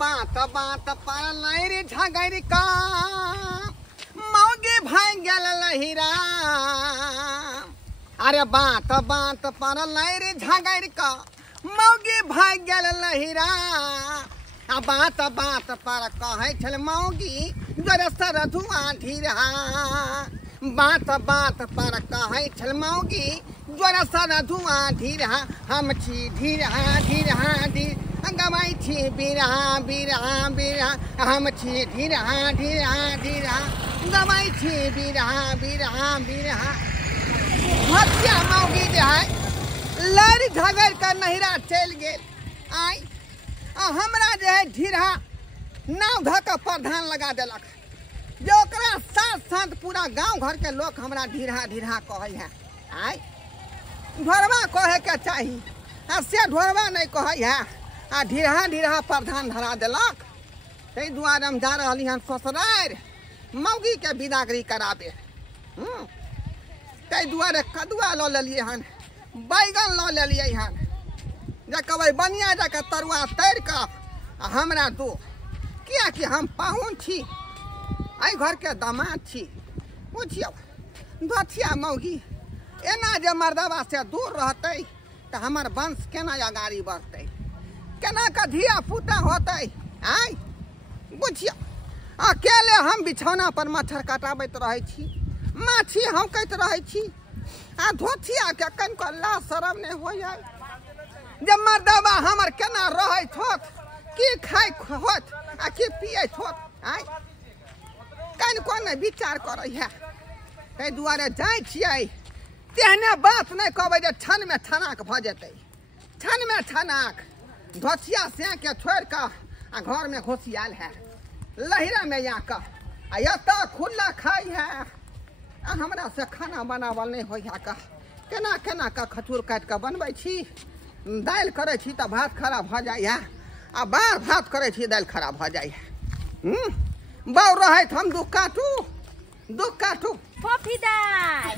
बात बात पर लहरी झगड़ का मौगे भाई गल लहिरा। अरे बात बात पर लहरी झगड़ का मौगे भाई गल लहिरा। बात बात पर कहे छल मौगी जरा सर धुआं धीरा। बात बात पर कहे छल मौगी जरा सर धुआं धीरा। हम छी धीरा धीरा धीरा गवाई छी बिरा बिरा बिरा। हम छी धीरा धीरा धीरा गवाई छी बिरा बिरा बिरा। हत्या मौगी जो है लड़ी झगड़ कर नहिरा चल गए आई। हमरा जो है धीरा नाव धक प्रधान लगा दिलक जो साथ साथ पूरा गांव घर के लोग हमरा धीरा धीरा कहे है आई। ढोरवा कहे के चाहिए से ढोरवा नहीं कहे है। धीरा धीरा प्रधान धरा दिलक तै दुआरे हम जा रही हन ससुरार मौगी के विदागरी कराबे। तै दुआरे कदुआ ल लेलिए हन बैगन ल लेलिए हन जे कहबै बनिया जाके तरुआ तैर के हमरा दो किया कि हम पाहुन छी आई घर के दामाद छी। बुझियो धथिया मौगी एना जे मर्दवा से दूर रहते तो हमार वंश केना आगाड़ी बढ़ते केना का धिया पुता होते आई। बुझियो अकेले हम बिछौना पर मच्छर कटाबैत रहे छी माछी हौकैत रहे छी। धोथिया के कनिको ला शरम नहीं हो जाए जब मर्दवा हमर केना रहैत होत की खाय होत आ की पियत होत आई। कनिको नहीं विचार करे है तै दुआरे जाय छियै तेहने बात नहीं कहबै जे छन में छनाक भ जेतै। छन में छनाक धोथिया से के छोड़ कर घर में घुसियाल है लहिरा में या का खुला खाई है। हमरा से खाना बनावल नहीं हो केना केना का खचूर काट के बनबै छी दाल करे छी तो भात खराब भ जाय है आ बार भात करे छी दाल खराब भ जाय है। बाउ रहे हम दुख काटू फोफी दाई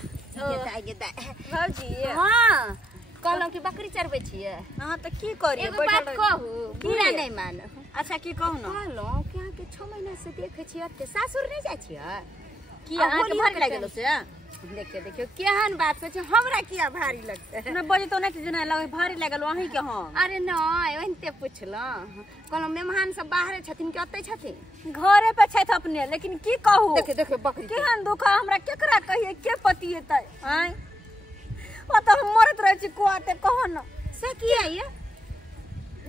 भौजी हां कहलौं कि बकरी चरबै छियै। हां त की करिए एगो बात कहू पूरा नहीं मान। अच्छा की कहू न कहलौं कि अहाँ के 6 महीना से देखे छी अते सासुर नहीं जाय छियै कि अहाँ के भारी लागलो से देखियो केहन बात से हमरा किया भारी लगते न बजे तो नहीं जना लगे भारी लागलो अहीं के हम। अरे नहीं ओनते पूछलौं कहलौं मेहमान सब बाहर छथिन कि अते छथिन घरे पे छथि अपने लेकिन की कहू देखियो बकरी केहन दुख हमरा केकरा कहिए के पतिएतै आई। ओ तो हम मरत रहे छी कुआते कहो न से किया ये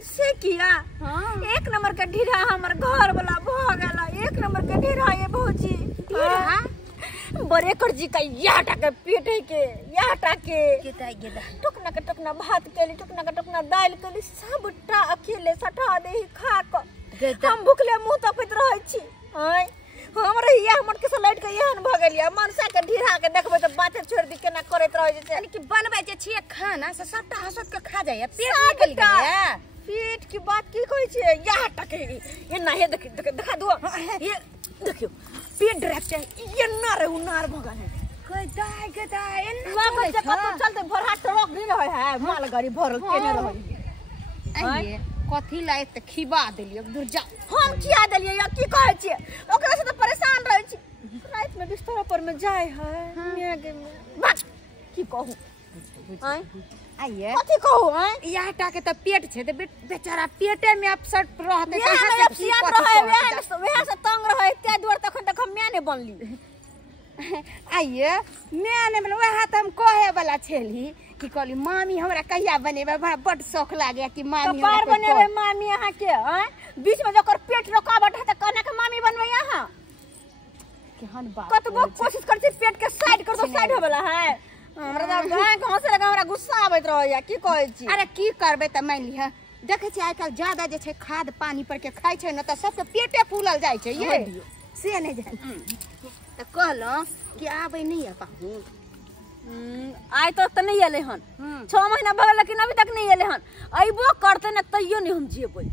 से किया। हां एक नंबर के ढीरा हमर घर वाला भ गेला एक नंबर के ढीरा ये भौजी ढीरा बड़े करजी का याटा के पेटे के याटा के केता गेदा टुकना भात केली टुकना दाल केली सबटा अकेले सठा देही खा क हम भूखले मुंह तपैत रहै छी आई। हमरे या हमर के लाइट के एहन भ गेलिया मनसा के ढीरा के देखबै त बाते छोड़ दी केना करैत रहै छै यानी कि बनबै जे छिए खाना से सबटा हसत के खा जाय पेट निकल गया। पेट की बात की कहै छै या टके ये ना हे देखा दो ये देखियो पेट ड्रैप छै ये ना रे उनार भगा है गदाय एना बाबा से कत चलते भर हाथ रोक नहीं रहे है माल गाड़ी भरल केने रहै आइए कथी लाए त खिबा देलियो दूर जा हम किया देलियो या की कहै छी ओकरा से त परेशान रहै छी रात में बिस्तर पर में जाय है मेगे में बस की कहू आई आइए कथी कहू आई याटा के त पेट छै त बेचारा पेटे में अपसेट रहते कहां से सियात रहे वह से तंग रहे ते दूर तखन तक मैं ने बनली आइए मैं ने वह त हम कहे वाला छेली कि कहली मामी हमरा कहिया बनेबे बड़ शौक लागे कि मामी बार बनेबे मामी यहां के बीच में जकर पेट रुकावट है त कने के मामी बनबे यहां केहन बात कतबो कोशिश करती पेट के साइड कर दो साइड होबला है हमरा गांव से हमरा गुस्सा आबैत रहैया की कहै छी। अरे की करबे त मान लिह देखे छी आजकल ज्यादा जे छै खाद पानी पर के खाइ छै न त सबके पेटे फूलल जाय छै ये से नहीं जान त कहलो कि आबै नहीं आ पाहू आय तो नहीं एले हन 6 महीना भ गेल लेकिन अभी तक नहीं एले हन अइबो करते न तइयो नहीं हम जेबै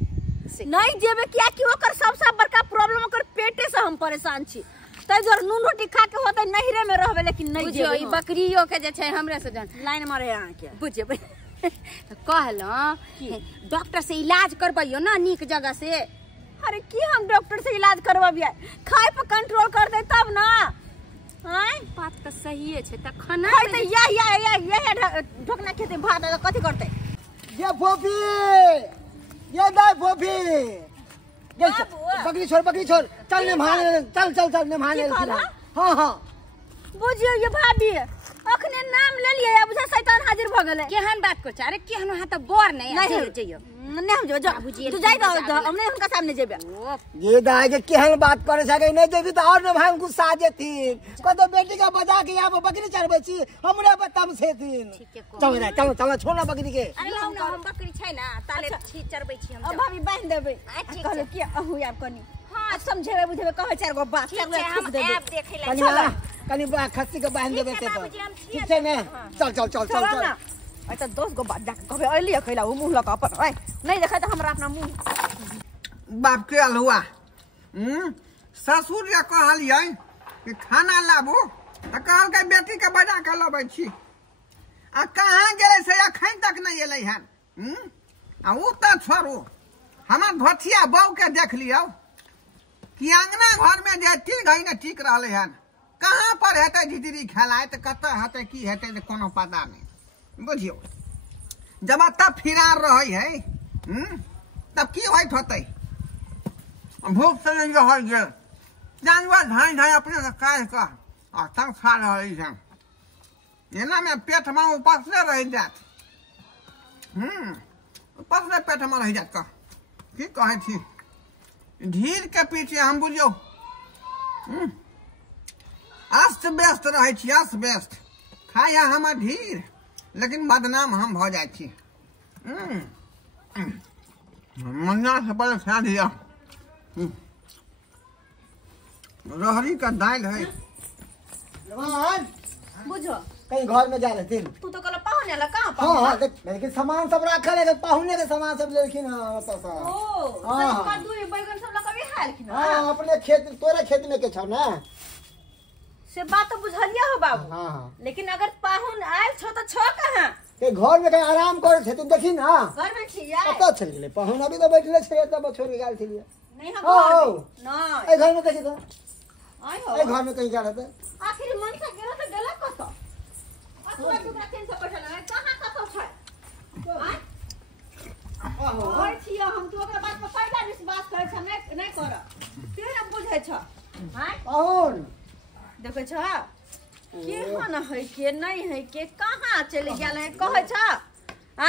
नहीं जेबे किया कि ओकर सबसे बड़का प्रॉब्लम ओकर पेटे से हम परेशान छी तै जर नून रोटी खा के होतै नहिरे में रहबे लेकिन नहीं जेबै। ई बकरियो के जे छै हमरे से जान लाइन मारे अहाँ के बुझेबै तो कहलो डॉक्टर से इलाज करबैयो ना नीक जगह से अरे की हम डॉक्टर से इलाज करवाबिया खाए पर कंट्रोल कर दे तब ना हां बात तो सही है त खाना है त या ढोकना खेते भात कथि करते ये फोफी ये दाई फोफी ये बकरी छोड़ चल नहाने चल नहाने हां हां बुझियो ये भाभी अखने नाम ले लिए अब शैतान हाजिर भ गेले केहन बात कर अरे केहन हां त बोर नहीं जइयो नहीं हम जो तू जाई तो हमने उनका सामने जेबे ये दाई के केहन बात करे सके नहीं जेबी त और न भाई गुस्सा जेथिन कतो बेटी का बजा के यहां बकरी चढ़बे छी हमरे बतम सेथिन चल छोड़ ना बकरी के अरे हम बकरी छै ना ताले छी चढ़बे छी हम भाभी बांध देबे कहलो कि अहु आप कनी हां समझेबे बुझेबे कहे चार गो बात हम ऐप देखे ला चल कनी बा खस्सी के बांध देबे से तो ठीक है ना चल अच्छा 10 गो बात जाके कहबे अलिए खैला उ मुंह लगा अपन ओए नहीं देखा त हमरा अपना मुंह बाप के अलहुआ ससुर या कहलियै कि खाना लाबू त कहल के बेटी के बजा के लबै छी आ कहां गेलै से अखन तक नहीं एलै हन आ उ त छोड़ू हमर धोथिया बहू के देख लियौ कि अंगना घर में जे ठीक है न ठीक रहले हन कहां पर हेतै झिझरी खेलाय त कत हेतै की हेतै त कोनो पता नहीं बुझियो जब तब फिरार रही है तब की होइत होते भूख से नहीं रह गेल जानवर धाई अपने काढ़ का और तब खा रही है एना में पेट में उपसले रह जात उपसले पेट में रह जात का की कहे थी ढीर के पीछे हम बुझियो अस्त व्यस्त रहे छी अस्त व्यस्त खाया हम ढीर लेकिन बदनाम हम भ जाए छी मन्ना से पहले खा दिया रहरी का दाल है जवान बुझो कहीं घर में जा रहे थे तू तो कल पाहुने ला कहां हां लेकिन सामान सब रखल है पाहुने के सामान सब लेलखिन हां तो हां कद्दू बैगन सब लगा भी हालखिन हां अपने खेत तोरे खेत में के छ ना से बात तो बुझलिया हो बाबू हां लेकिन अगर पाहुन आयल छो तो छो कहां के घर में कहीं आराम करे थे तू देखी ना घर में छी यार पता चल गेले पाहुन अभी तो बैठले छे तब छोड़ के गेल थी नहीं हम ना ए घर में कैसे तो आई हो ए घर में कहीं जा रहे थे आखिर मन से गेला कत अतुआ टुकड़ा 300 पैसा लगा कहां कत छै आहो होय छियो हम तो ओकरा बात पर फायदा विश्वास करे छ नहीं कर तू ना बुझै छ हां पाहुन देखै छ के खाना है के नहीं है के कहां चले गेल है कहै छ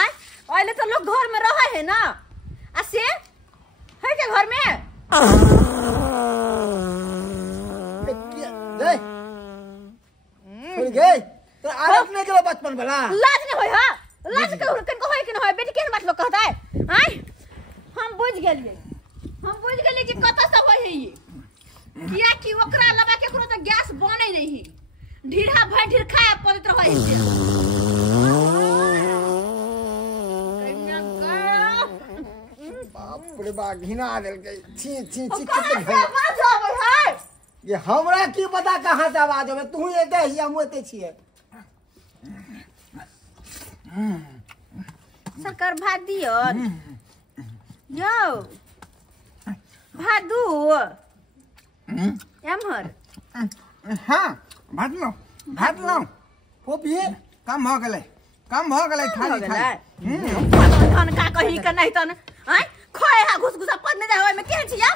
आय ओइले तो लोग घर में रहे है ना आ से है के घर में गए छोड़ गए तो आरोप नहीं करो बचपन वाला लाज नहीं होय हा लाज के कन होय कि न होय बेटी के बात लोग कहता है आय हम बुझ गेलिए कि कत से होय है ये किया कि ओकरा लगा के कोनो तो गैस बनै नहीं ढीरा भर ढीर खाए पड़त रहै है बाप रे बा घिना देल के छी कितने आवाज आबै है ये हमरा की पता कहां से आवाज आवे तू एते ही हम एते छिए सरकार भात दियो यो भात दू एमहर हां भात लो फोफी कम हो गेलै खाली धन का कही के नहीं तन आय खोए हा घुसघुसा पद नहीं होय में के छिया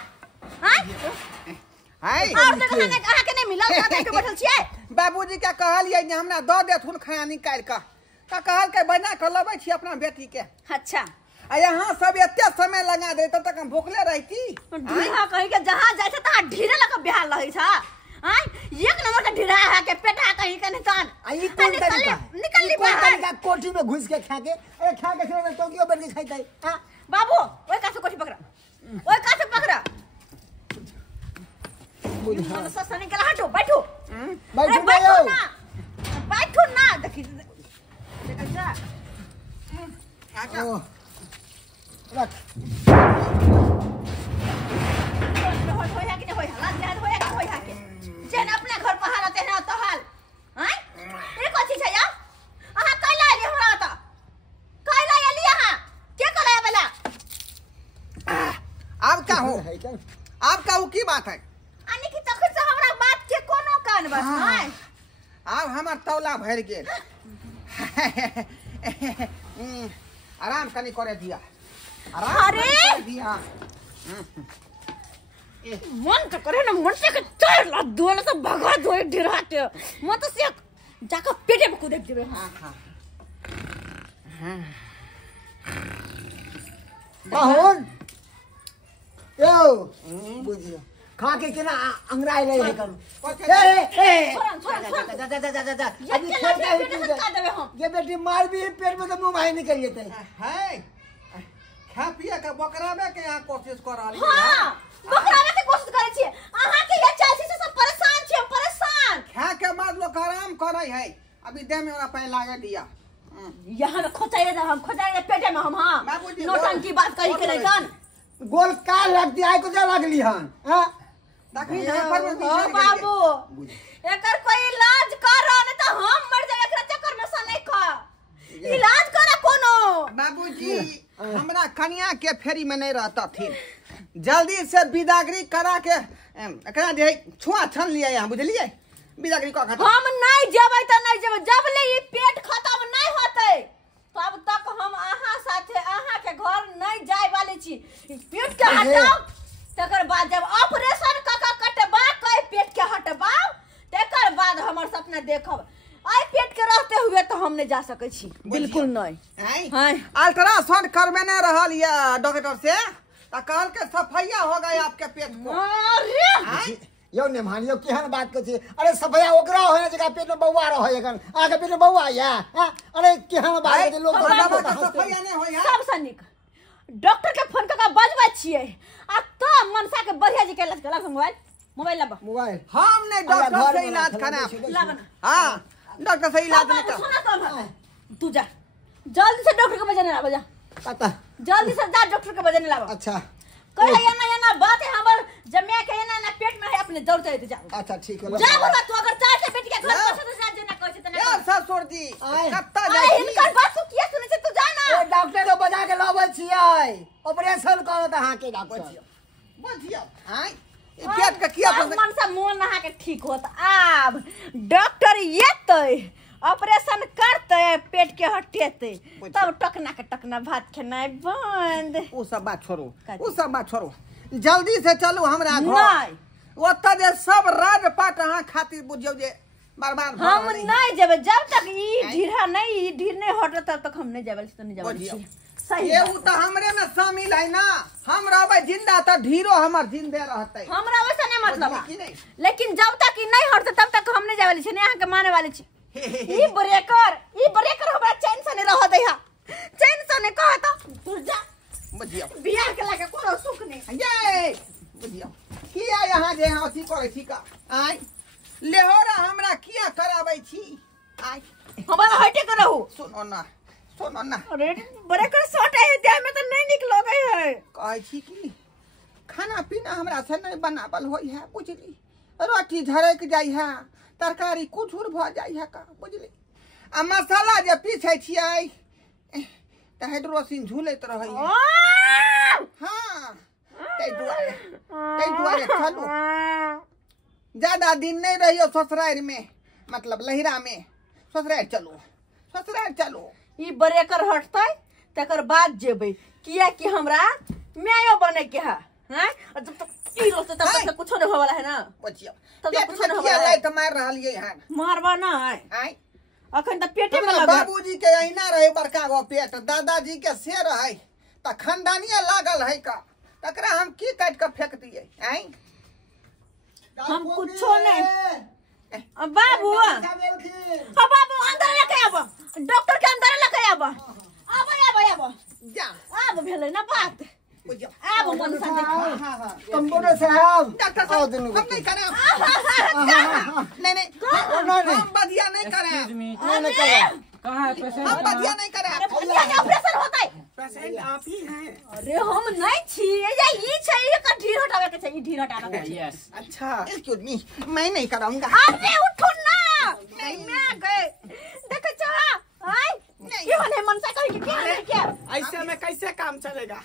आय और तो खाना कहा के नहीं मिलल का के बैठल छिए बाबूजी के कहलिए जे हमरा द देथुन खाना निकाल के का कहल के बना के लबै छी अपना बेटी के अच्छा आ यहाँ सब एते समय लगा दे तब तक हम भूखले रहती ढीरा कहीं के जहां जाय छ ता ढीरे लगा बिहार रहै छ आय एक नंबर का ढीरा है के पेटा कहीं के निकाल आई कौन तरीका निकल ली बाहर का कोठी में घुस के खा के अरे खा के फिर टोकियो बैठ के खाइतै हां बाबू ओए का से कोठी पकड़ा मुझे सस्ता निकल हटो बैठो बैठो ना देखी जा आजा रख जेन अपने घर पर हालत है ना तो हाल हैं ये कोची छै या अहा कैला एली हमरा त कैला एली अहा के कला बेला अब का हो चल आपका वो की बात है आने की तखन से हमरा बात के कोनो कान बस है अब हमार तौला भर गेल आराम कनी करे दिया आराम अरे! करे दिया मन तो करे ना मन से के चल ला दोले तो भगा दो ढिराते मन तो से जाकर पेटे में कूद देबे बाहुन यो बुझियो खा के केना अंगराई रहे करू ए अभी खेलता है ये बेटी मार भी पेट में तो मुंह बाहर निकल जेते है खा पिया के बकरावे के यहाँ कोशिश कर रहा हां बकरावे के कोशिश करे छी अहां के ये चाची से सब परेशान छी हम परेशान खा के बाद लोग आराम करे है अभी देह में ओरा पै लागे दिया यहाँ में खोचाई हम खोचाई पेटे में हम हां नौटंकी बात करी के नहीं गोल का लग दिया को जा लगली हन हां देखी नहीं पर में ओ बाबू एकर कोई इलाज करो नहीं तो हम मर जाए एकरा चक्कर में से नहीं खा इलाज करा कोनो बाबूजी हमरा कन्या के फेरी में नहीं रहता थी जल्दी से विदागरी करा के एकरा जे छुआ छन लिया यहाँ बुझलिए विदागरी का खत्म हम नहीं जेबै त नहीं जेबै जब ले ई पेट खत्म नहीं होतै तब तक हम अहाँ साथे अहाँ के घर नहीं जाय वाले छी पेट के हटाओ तकर बाद जब ऑपरेशन कका कटबा कई पेट के हटबाओ तकर बाद हमर सपना देखब आई पेट के रहते हुए तो हम नहीं जा सकै छी बिल्कुल नहीं हां अल्ट्रासाउंड करवेने रहल या डॉक्टर से त कहल के सफाइया हो गई आपके पेट को अरे यो ने मानियो केहन बात के छी अरे सफाया ओकरा होय जगह पेट में बौआ रहे एखन आगे पेट में बौआ या अरे केहन बात के लोग सफाइया नहीं होय सब सनिक डॉक्टर के फोन कका बजबै छियै आ तो मनसा के बढ़िया जी के इलाज करा मोबाइल लब मोबाइल हम नहीं डॉक्टर से इलाज करा हां डॉक्टर से इलाज नहीं कर सुना तो तू जा जल्दी से डॉक्टर के बजाने ला बजा पता जल्दी से जा डॉक्टर के बजाने ला अच्छा कहे या ना बात है हमर जमे के ना पेट में है अपने दौड़ जाते जा अच्छा ठीक है जा बोला तू अगर चाह से बेटी के घर पर से तो जा जेना कहै छै तना यार ससुर जी कत्ता अरे जाई इनकर बात तू किया सुनै छै तू जा ना ओ डॉक्टर को बजा के लाबै छियै ऑपरेशन करत अहाँ के डॉक्टर बुझियो हां ई पेट के किया मन से मोन नहा के ठीक होत आब डॉक्टर येतै ऑपरेशन करते पेट के हटेते तब टकना के टकना भात खेनाइ बंद वो सब बात छोड़ो वो सब बात छोड़ो जल्दी से चलो हमरा घर नहीं ओत्ता जे सब राजपाट अहाँ खातिर बुझियो जे बर्बाद हम नहीं जेबे जब तक ई ढीरा नहीं हटत तब तक हम नहीं जेबे तो नहीं जेबे सही ये उ त हमरे में शामिल है ना हम रहबै जिंदा त ढीरो हमर जिंदे रहतै हमरा वैसा नहीं मतलब लेकिन जब तक ई नहीं हटत तब तक हम नहीं जेबे छी नहीं अहाँ के माने वाले छी ई ब्रेकर हमरा चैन से नहीं रह दै हा चैन से नहीं कह तो तू जा बुझियो बियाह के लागे कोनो सुख नहीं ये बुझियो किया यहाँ जे हम अथी करै छी का आइ लेहोरा हमरा किया कराबै छी आइ हमरा हटे के रहू सुनो ना अरे ब्रेकर शॉर्ट है देह में तो नहीं निकलो गई है कहै छी कि खाना पीना हमरा से नहीं बनावल होई है बुझली रोटी झरक जाई है तरकारी कुछुर भ जाई है का बुझली आ मसाला जे पीछे छियै त हाइड्रोसिन झूलैत रहै है हां तै दुआरे चलू ज्यादा दिन नहीं रहियो ससुराल में मतलब लहिरा में ससुराल चलो ई ब्रेकर हटतै तकर बाद जेबै किया कि हमरा मायो बने के है हैं जब तक ई रहते तब तक कुछ नहीं होवाला है ना बचियो तब तक कुछ नहीं होवाला होवाला है त मार रहलिए है मारबा ना है आई अखन त पेटे में लगा बाबूजी के अहिना रहे बड़का गो पेट दादाजी के से रहे त खानदानिया लागल है का तकरा हम की काट के फेंक दिए आई हम कुछो नहीं बाबू बाबू अंदर लेके आबो डॉक्टर के अंदर लेके आबो आबो जा आब भेलै ना बात बुझियो आब मन से देख हां कंप्यूटर साहब डॉक्टर साहब हम नहीं करे नहीं हम बदिया नहीं करे नहीं करे कहां है पेशेंट हम बदिया नहीं करे ऑपरेशन होतै पेशेंट आप ही हैं अरे हम नहीं छी ये ई छै एकर ढीर हटावे के छै ई ढीर हटावे के छै यस अच्छा एक्सक्यूज मी मैं नहीं कराऊंगा अरे उठो ना नहीं मैं गए देखो चाहा आई क्यों नहीं मन से कहीं क्या ऐसे में कैसे काम चलेगा?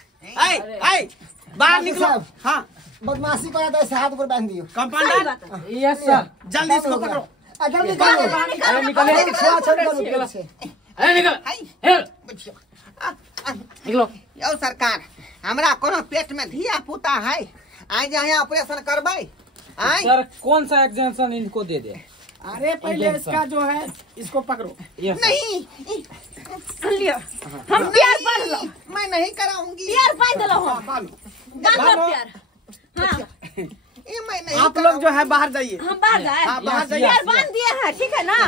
बाहर निकलो। हाँ बदमाशी करा तो ऐसे हाथ ऊपर बांध दियो। Compounder yes sir. जल्दी इसको पकड़ो। जल्दी अरे निकल छोड़ा छोड़ करो। अरे निकल निकलो। यो सरकार हमरा कोनो पेट में धिया पुता है आज यहाँ ऑपरेशन करबै। सर कौन सा एग्जाम्पशन इनको दे दे? अरे पहले इसका जो है इसको पकड़ो। नहीं लियो हम प्यार बांध लो। मैं नहीं कराऊंगी। प्यार बांध लो हम बांध लो प्यार। हाँ ये मैं नहीं आप लोग जो है बाहर जाइए। हम बाहर जाए। हाँ बाहर जाइए। प्यार बांध दिए हैं ठीक है ना।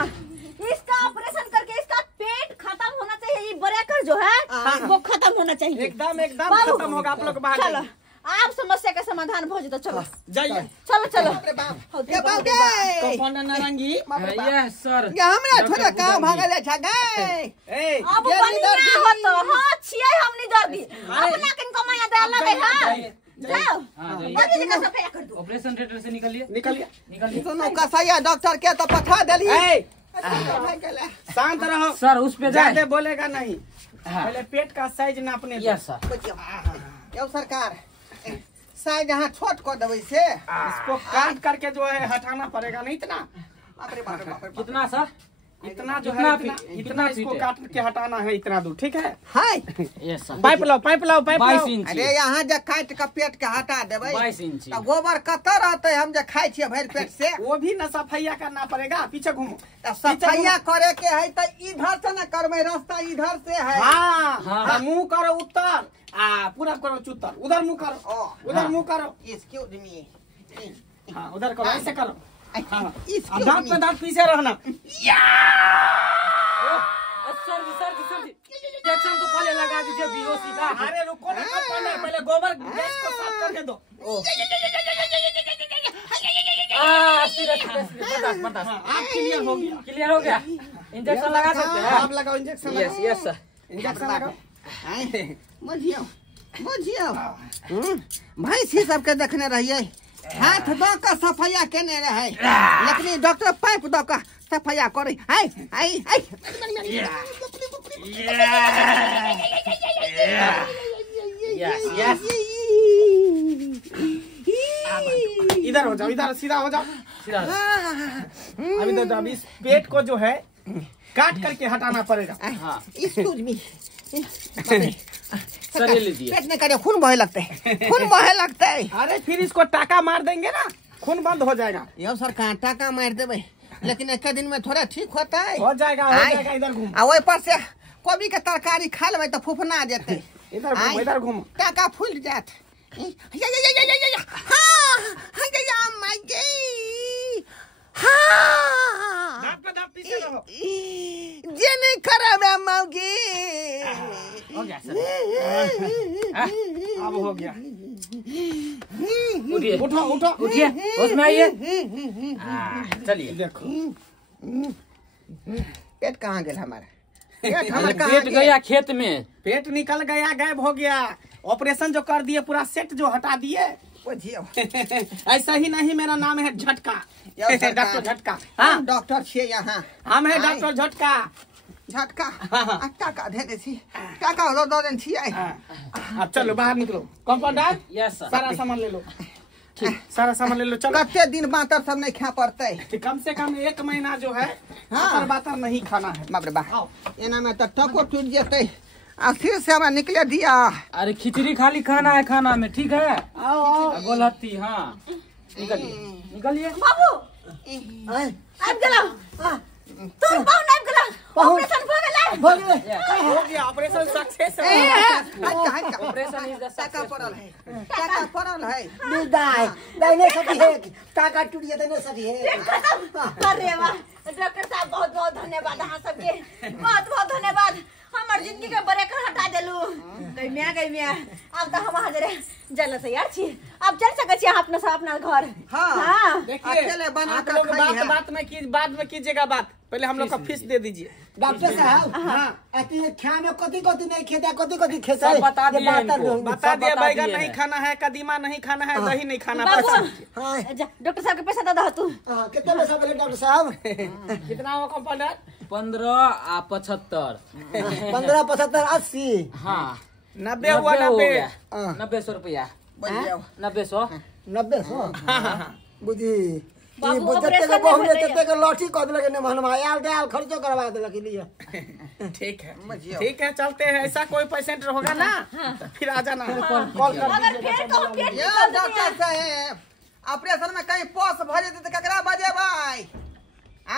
इसका ऑपरेशन करके इसका पेट खत्म होना चाहिए। ये ब्रेकर जो है वो खत्म होना चाहिए। एकदम एकदम खत्म होगा। आप लोग बाहर चलो आप समस्या का समाधान हो जाए तो चलो जाइए। चलो चलो। ये बाप रे कंपाउंडर नारंगी। Yes sir. ये हमरा थोड़ा काम भागल है छगाई। ए अब बढ़िया हो तो हां छिए हमनी दर्दी अपना किन कमाया दे लगे हां जाओ। बड़ी जगह सफाई कर दो। ऑपरेशन थिएटर से निकलिए निकलिए। सुनो कसैया डॉक्टर के तो पठा देलिए। शांत रहो सर। उस पे ज्यादा बोलेगा नहीं। पहले पेट का साइज नापने दो। Yes sir. यो सरकार साइज यहाँ छोट कर देबै से इसको काट करके जो है हटाना पड़ेगा नहीं इतना। बाप रे बाप रे बाप रे। कितना सर? इतना जो है इतना इसको काट के हटाना है इतना दूर। ठीक है। Hi yes sir. पाइप लाओ 22 इंच। अरे यहाँ जे काट के पेट के हटा देबै 22 इंच। तो गोबर कतऽ रहतै हम जे खाइ छियै भरि पेट से। वो भी न सफाइया करना पड़ेगा। पीछे घूमो। सफाइया करे के है तो इधर से न करबै रास्ता इधर से है। हाँ मुंह करो उत्तर पूरा करो चुत्तर। उधर मुंह करो। उधर मुंह करो। Excuse me. हाँ उधर करो ऐसे करो। हाँ Excuse दांत me. पे दांत पीछे रहना। सर इंजेक्शन तो पहले लगा दीजिए बीओसी का। अरे रुको ना पहले गोबर गैस को साफ करके दो। बर्दाश्त। आप क्लियर हो गया। क्लियर हो गया। इंजेक्शन लगा सकते हैं आप लगाओ injection. Yes yes sir. Injection लगाओ। बुझियो बुझियो भैंस ही सबके देखने रहिए हाथ दो का सफाइया केने रहे लेकिन डॉक्टर पाइप दो का सफाइया करे। हाय हाय हाय यस इधर हो जाओ। इधर सीधा हो जाओ। सीधा। अभी तो अभी इस पेट को जो है काट करके हटाना पड़ेगा। हाँ एक्सक्यूज मी सर ये लीजिए। पेट में करे खून बहे लगते खून बहे लगते। अरे फिर इसको टाका मार देंगे ना खून बंद हो जाएगा। यो सरकार टाका मार देबै लेकिन एक दिन में थोड़ा ठीक होता है। हो जाएगा इधर घूम। आ ओइ पर से कोबी के तरकारी खा लेबै तो फुफना जेतै। इधर घूम। टाका फूल जात। हाँ माय गे हाँ दांत पे दांत पीछे रहो। जे नहीं खराब है मौगी। हो गया सर। अब हो गया। उठिए उठो उठो। उठिए होश में आइए। चलिए। देखो पेट कहाँ गेल हमारा? पेट हमर कहाँ पेट गेल? गया खेत में। पेट निकल गया गायब हो गया। ऑपरेशन जो कर दिए पूरा सेट जो हटा दिए। बुझियो ऐसा ही नहीं मेरा नाम है झटका। यो सरकार, डॉक्टर झटका। हाँ हाँ डॉक्टर छियै यहाँ। हम है आय। डॉक्टर झटका। झटका हाँ। आ टाका दे दे छी टाका दो दो दिन छियै। अब चलो बाहर निकलो। Compounder yes sir. सारा सामान ले लो। सारा सामान ले लो। चलो कते दिन बातर सब नहीं खा पड़ते। कम से कम 1 महीना जो है हाँ। बातर नहीं खाना है। बाप रे बाप एना में तो टको टूट जेतै। आ फिर से हमरा निकले दिया। अरे खिचड़ी खाली खाना है खाना में ठीक है। आओ आओ। गोलहत्ती हाँ निकलिए निकलिए। बाबू आब गेलो तुम पाऊ नाम गेलो ऑपरेशन हो गेलै। हो गया operation success. Operation is the टाका पड़ल है टाका पड़ल है। दाई नहीं सकी है टाका टूट गया नहीं सकी है। अरे वाह डॉक्टर साहब बहुत बहुत धन्यवाद अहाँ सबके बहुत बहुत धन्यवाद। हमर जिंदगी के ब्रेकर हटा देलू। गइमिया अब तो हम हाजिर जल तैयार छी। अब चल सकै छी अहाँ अपना घर। हाँ देखिए अकेले बना आप कर लोग खाई है। बाद में कीजिएगा बात। पहले हम लोग का फीस दे दीजिए। डॉक्टर साहब हाँ अति खाए में कति नहीं खेता कति खेता सब बता दिए इनको। बता दिया बता बैगन दिए नहीं हैं। खाना है कदीमा नहीं खाना है दही नहीं खाना। बाबू हाँ डॉक्टर साहब के पैसा दे दो तू। कितना पैसा बोले डॉक्टर साहब? कितना हुआ कंपाउंडर? 15 आ 75। 15 75 80। हाँ 90 हुआ 90। 90 100 रुपया। बोलिए 900 बुझी बाबू, जते ऑपरेशन के बहु नहीं तते के लॉठी क देलक ने महनवा आयल दे आयल खर्चो करवा देलक लिए ठीक है चलते हैं। ऐसा कोई पेशेंट होगा ना तो फिर आ जाना, कॉल कर अगर फिर कहो पेट ये डॉक्टर साहब ऑपरेशन में कहीं पोस भरे दे तो ककरा बजे भाई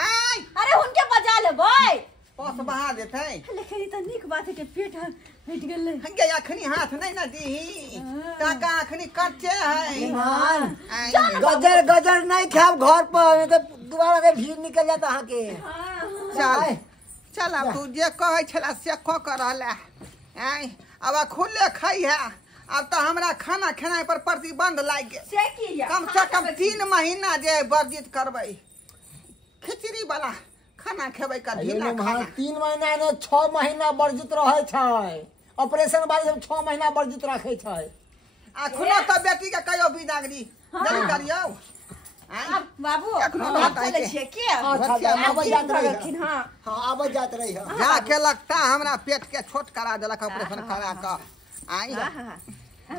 आई अरे उनके बजा ले भाई पोस बहा देते लेकिन त निक बात है के पेट हट गेले हंगे अखनी हाथ नहीं ना दी काका अखनी कच्चे है ईमान गजर नहीं खाब घर पर तो दोबारा के भीड़ निकल जाता हां के चल चल अब तू जे कहे छला से क करला आई अब खुले खाई है। अब तो हमरा खाना खेनाई पर प्रतिबंध लाग गेल से की या कम से कम 3 महीना जे वर्जित करबै खिचड़ी वाला खाना खेबै का ढीला खाना 3 महीना ने 6 महीना वर्जित रहे छै ऑपरेशन बारी सब 6 महीना वर्जित रखे छै अखनो तो बेटी के कहियो बिदागरी जल्दी करियो बाबू अखनो बताई छे के अच्छा आब जात रही हां हां आब जात रही जा के लगता हमरा पेट के छोट करा देलक ऑपरेशन करा के आई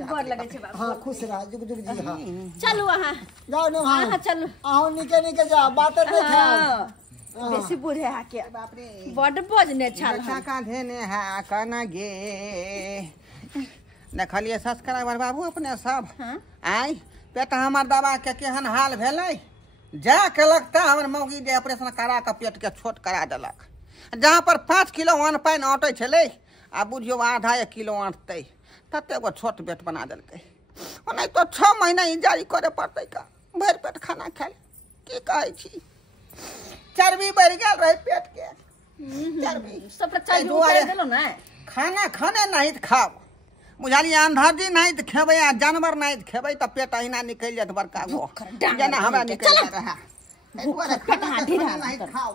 गोर लगे छे बाबू हां खुश रह जुग जुग जी हां चलू वहां जाओ ने हां चलू आओ निके जा बात नहीं खाओ बेसी बूढ़े आके बाप रे बड़ बजने छल का धेने है कना गे देखलिए सब्सक्राइबर बाबू अपने सब आई पेट हमर दबा के केहन हाल भेलै जा के लगता हमर मौगी जे ऑपरेशन करा के पेट के छोट करा देलक जहाँ पर 5 किलो अन्न पानि अटै छलै आ बुझियो आधा 1 किलो अटतै तते गो छोट पेट बना देलकै ओना तो 6 महीना इंतजार करे पड़तै का भरि पेट खाना खाय की कहै छी चर्बी बढ़ गेल रहे पेट के चर्बी सब चाय उतार देलो ना खाना खाने नहीं खाओ बुझाली अंधाजी नहीं तो खेबै आ जानवर नहीं तो खेबै तो पेट अहिना निकल जात बड़का गो जेना हमरा निकल रहा एक बार खाना नहीं खाओ